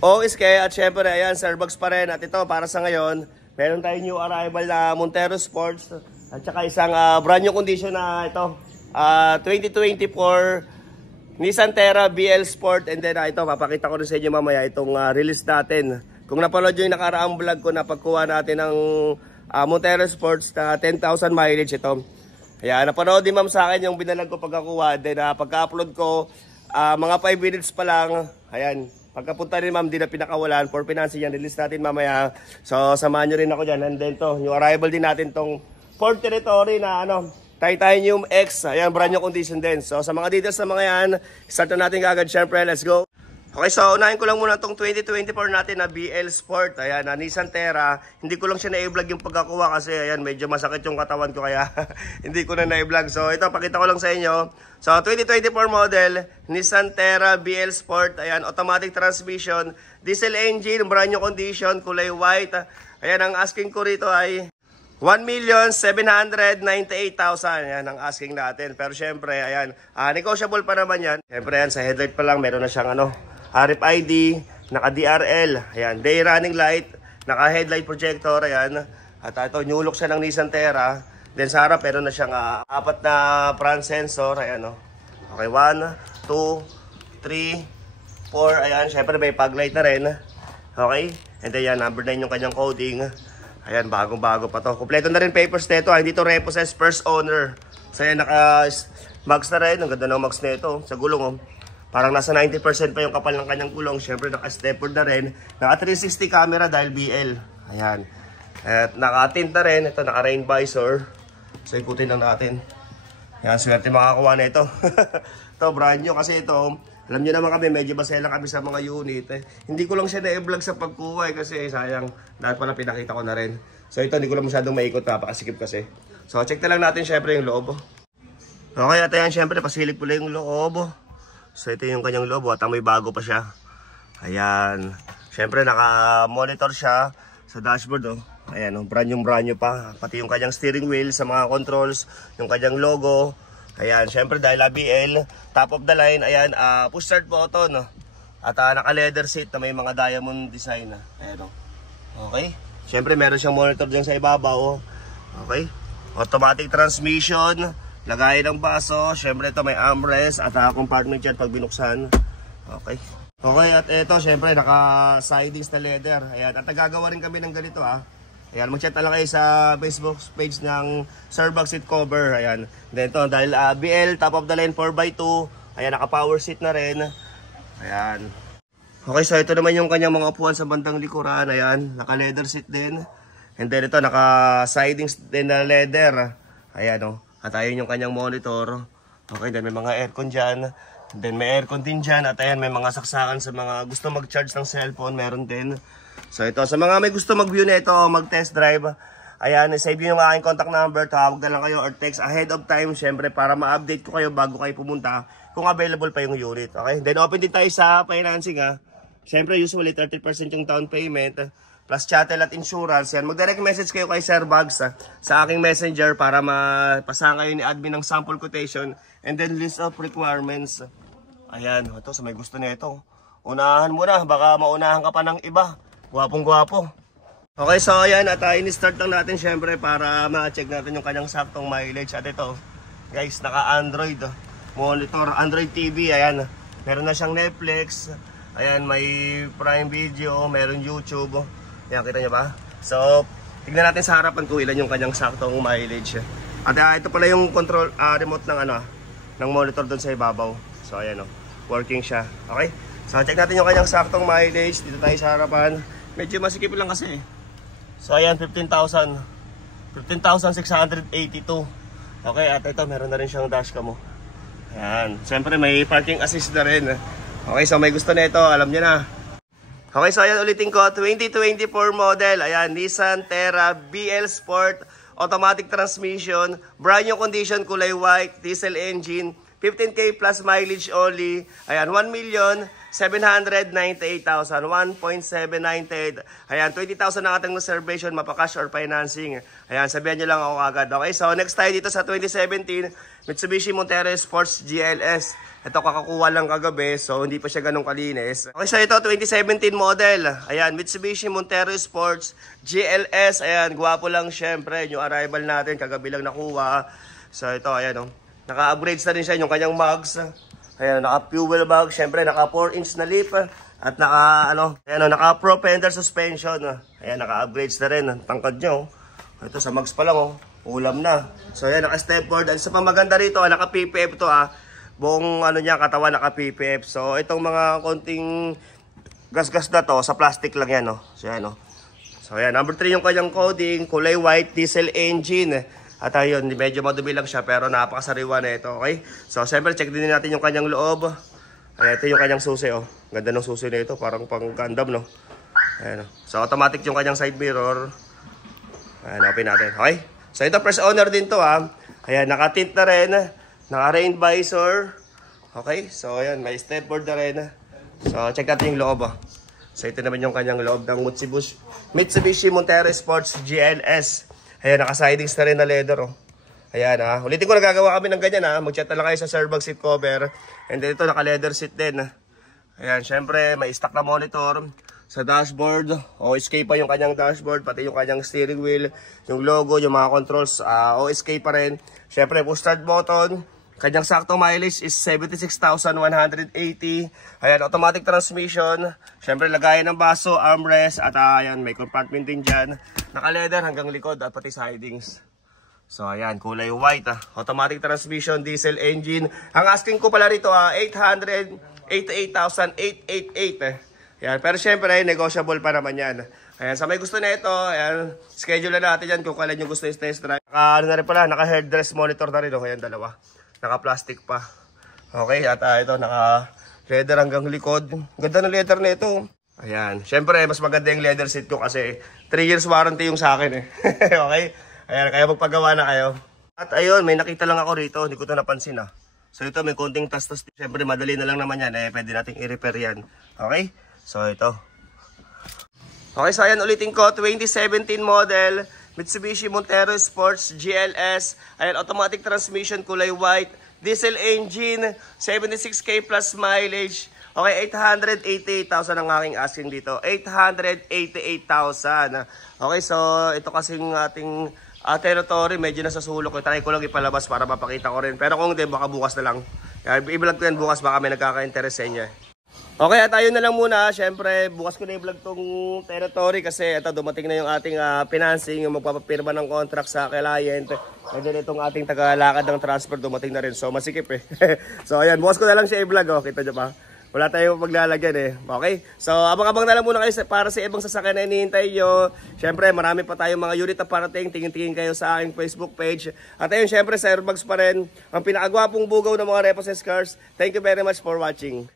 OSK at syempre ayan, Starbucks pa rin. At ito para sa ngayon, meron tayong new arrival na Montero Sports at saka isang brand new condition na ito, 2024 Nissan Terra BL Sport. And then ito, papakita ko rin sa inyo mamaya itong release natin. Kung napanood nyo yung nakaraang vlog ko na pagkuha natin ng Montero Sports na 10,000 mileage ito. Ayan, napanood din ma'am sa akin yung binalag ko pagkakuha. Then pagka-upload ko, mga 5 minutes pa lang, ayan, pagkapunta rin ma'am, di na pinakawalan for financing yan. Release natin mamaya. So, samahan nyo rin ako dyan. And then to, yung arrival din natin tong Ford Territory na Titanium X. Ayan, brand new condition din. So, sa mga details na mga yan, start na natin agad. Siyempre, let's go. Okay, so unahin ko lang muna itong 2024 natin na BL Sport. Ayan, na Nissan Terra. Hindi ko lang siya na-i-vlog yung pagkakuha kasi ayan, medyo masakit yung katawan ko kaya hindi ko na na-i-vlog. So ito, pakita ko lang sa inyo. So 2024 model, Nissan Terra BL Sport. Ayan, automatic transmission, diesel engine, brand new condition, kulay white. Ayan, ang asking ko rito ay 1,798,000. Yan ang asking natin. Pero syempre, ayan, negotiable pa naman yan. Syempre, ayan, sa headlight pa lang, meron na siyang RFID, naka-DRL, ayan, day running light, naka-headlight projector, ayan. At ito, nulok siya ng Nissan Terra. Then sa harap, meron na siyang 4 na front sensor, ayan, Okay, 1, 2, 3, 4, ayan, syempre may fog light na rin. Okay, and then yan, number 9 yung kanyang coding. Ayan, bagong-bago pa to. Kompleto na rin papers nito, hindi to repossessed, first owner. So ayan, naka-mags na rin, ang ganda ng mags nito, sa gulong, Parang nasa 90% pa yung kapal ng kanyang gulong. Siyempre, naka-steppered na rin. Naka-360 camera dahil BL. Ayan. At naka-tint na rin. Ito, naka-rain visor. So, ikutin lang natin. Ayan, swerte makakuha na ito. Ito, brand new kasi ito. Alam nyo naman kami, medyo basela kami sa mga unit. Hindi ko lang siya na-vlog sa pagkuha kasi sayang. Dahil pala pinakita ko na rin. So, ito, hindi ko lang masyadong maikot. Napakasikip kasi. So, check na lang natin syempre yung loob. Okay, at ayan, syempre, pasilig pula yung loob. So ito yung kanyang loob at may bago pa siya. Ayan. Siyempre naka-monitor siya sa dashboard Ayan, brand new pa. Pati yung kanyang steering wheel sa mga controls, yung kanyang logo. Ayan, siyempre dahil ABL, top of the line, ayan, push start button At naka-leather seat na may mga diamond design Ayan Okay. Siyempre meron siyang monitor diyan sa ibabaw Okay. Automatic transmission. Lagay ng baso, syempre ito may armrest at compartment yan pag binuksan. Okay. Okay, at ito syempre naka-sidings na leather. Ayan, at nagagawa rin kami ng ganito Ayan, mag-chat na lang kayo sa Facebook page ng Starbucks seat cover. Ayan. Then ito, dahil BL, top of the line 4x2. Ayan, naka-power seat na rin. Ayan. Okay, so ito naman yung kanyang mga upuan sa bandang likuran. Ayan, naka-leather seat din. And then ito, naka-sidings din na leather. Ayan At ayun yung kanyang monitor. Okay, then may mga aircon dyan. Then may aircon din dyan. At ayan, may mga saksakan sa mga gusto mag-charge ng cellphone. Meron din. So ito, sa mga may gusto mag-view na ito, mag-test drive. Ayan, save yung aking contact number. Tawag na lang kayo or text ahead of time. Siyempre, para ma-update ko kayo bago kayo pumunta. Kung available pa yung unit. Okay, then open din tayo sa financing Siyempre, usually 30% yung down payment. Plus chattel at insurance. Yan. Mag-direct message kayo kay Sir Bugs sa aking messenger para mapasa kayo ni admin ng sample quotation and then list of requirements. Ayan. Ito, sa may gusto nito. Unahan mo na. Baka maunahan ka pa ng iba. Gwapong-gwapo. Okay, so ayan. At in-start lang natin syempre para ma-check natin yung kanyang saktong mileage. At ito, guys, naka-Android monitor. Android TV. Ayan. Meron na siyang Netflix. Ayan, may Prime Video. Meron YouTube. Ayan, kita nyo ba? So, tignan natin sa harapan kung ilan yung kanyang saktong mileage. At ito pala yung control remote ng ng monitor doon sa ibabaw. So, ayan working siya. Okay? So, check natin yung kanyang saktong mileage. Dito tayo sa harapan. Medyo masikip lang kasi. So, ayan, 15,000. 15,682. Okay, at ito, meron na rin siyang dashcam Ayan. Siyempre, may parking assist na rin. Okay, so may gusto na ito. Alam nyo na. Okay, so ayan ulitin ko, 2024 model, ayan, Nissan Terra BL Sport, automatic transmission, brand new condition, kulay white, diesel engine, 15K plus mileage only, ayan, 798,000, 1.798. Ayan, 20,000 ang ating reservation, mapa-cash or financing. Ayan, sabihan nyo lang ako agad. Okay, so next tayo dito sa 2017, Mitsubishi Montero Sports GLS. Ito kakakuha lang kagabi, so hindi pa siya ganun kalinis. Okay, so ito 2017 model. Ayan, Mitsubishi Montero Sports GLS. Ayan, gwapo lang syempre. Yung arrival natin, kagabi lang nakuha. So ito, ayan o. Naka-upgrades na rin siya yung kanyang mugs. Ayan, naka-fuel bag, syempre naka 4-inch na lip at naka pro fender suspension. Ayan, naka-upgrades na rin ang tangkad nyo. Ito sa mugs pa lang ulam na. So ayan, naka-stepboard. Ang isa pa maganda rito, naka-PPF to buong niya katawan naka-PPF. So itong mga konting gas-gas na to, sa plastic lang yan So ayan So ayan, number 3 yung kanyang coding, kulay white, diesel engine. At ayun, medyo madumi lang siya pero napakasariwa na ito, okay? So, siyempre, check din natin yung kanyang loob. Ayan, ito yung kanyang susi, Ganda ng susi na ito, parang pang Gundam, no? Ayan, So, automatic yung kanyang side mirror. Ayan, open natin, okay? So, ito, first owner din to, Ayan, naka-tint na rin, naka-rain visor. Okay, so, ayan, may stepboard na rin. So, check natin yung loob, So, ito naman yung kanyang loob ng Mitsubishi Montero Sports GLS. Ayan, naka-sidings na rin na leather, Ayan, Ulitin ko, nagagawa kami ng ganyan, Mag-chat na lang kayo sa Airbag seat cover. And then ito, naka-leather seat din. Ayan, syempre, may stock na monitor. Sa dashboard, OSK pa yung kanyang dashboard, pati yung kanyang steering wheel, yung logo, yung mga controls, OSK pa rin. Syempre, push start button. Kanyang sakto mileage is 76,180. Ayan, automatic transmission. Siyempre, lagayan ng baso, armrest, at ayan, may compartment din dyan. Naka-leather hanggang likod at pati sidings. So, ayan, kulay white. Automatic transmission, diesel engine. Ang asking ko pala rito, 888,888. Ayan, pero siyempre, negotiable pa naman yan. Ayan, sa may gusto na ito, ayan, schedule na natin yan kung kailan yung gusto yung test drive. Naka-headrest monitor na rin, Ayan, dalawa. Naka-plastic pa. Okay, at ito, naka-leather hanggang likod. Ganda ng leather na ito. Ayan, syempre, mas maganda yung leather seat ko kasi 3 years warranty yung sa akin, Okay? Ayan, kaya magpagawa na kayo. At ayun, may nakita lang ako rito, hindi ko ito napansin, So ito, may konting tas-tas. Syempre, madali na lang naman yan, pwede nating i-repair yan. Okay? So ito. Okay, so ayan, ulitin ko, 2017 model. Mitsubishi Montero Sports GLS. Ayan, automatic transmission, kulay white. Diesel engine, 76k plus mileage. Okay, 888,000 ang aking asking dito. 888,000. Okay, so ito kasing ating territory, medyo nasa sulok. Try ko lang ipalabas para mapakita ko rin. Pero kung hindi, baka bukas na lang. I-vlog ko yan bukas, baka may nagkaka-interest sa inyo. Okay, at ayun na lang muna. Siyempre, bukas ko na i-vlog tong territory kasi ito, dumating na yung ating financing, yung magpapapirma ng contract sa client. And then itong ating tagalakad ng transfer, dumating na rin. So, masikip So, ayan, bukas ko na lang siya i-vlog. Kita nyo pa? Wala tayong maglalagyan Okay? So, abang-abang na lang muna kayo para sa ibang sasakyan na hinihintay nyo. Siyempre, marami pa tayong mga unit na parating. Tingin-tingin kayo sa aking Facebook page. At ayun, siyempre, sa Airbags pa rin. Ang pinakagwapong bugaw ng mga Repossessed cars. Thank you very much for watching.